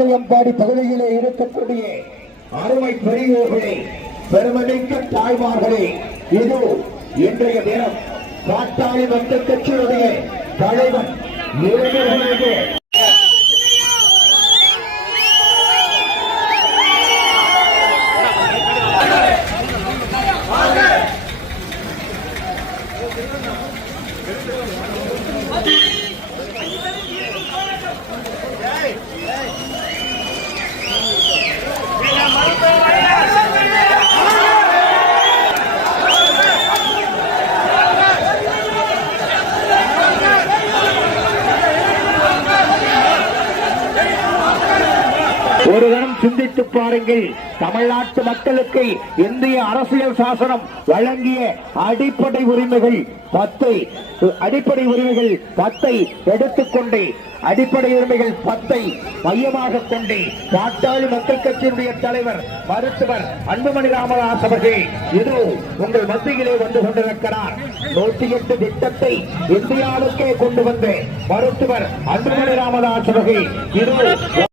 வாணியம்பாடி பகுதியிலே இருக்கக்கூடிய அருமை பெரியோர்களே, பெருமமிக்க தாய்மார்களே, இது இன்றைய தினம் பாட்டாளி மக்கள் கட்சியுடைய தலைவன் இளைஞர்களுக்கு ஒரு கணம் சிந்தித்து பாருங்கள். தமிழ்நாட்டு மக்களுக்கு இந்திய அரசியல் சாசனம் வழங்கிய அடிப்படை உரிமைகள் 10 எடுத்துக்கொண்டு அடிப்படை உரிமைகள் 10 மையமாக கொண்டு பாட்டாளி மக்கள் கட்சியினுடைய தலைவர் மருத்துவர் அன்புமணி ராமதாஸ் அவர்கள் இது உங்கள் மத்தியிலே வந்து கொண்டிருக்கிறார். 108 திட்டத்தை இந்தியாவுக்கே கொண்டு வந்து மருத்துவர் அன்புமணி ராமதாஸ் அவர்கள் இது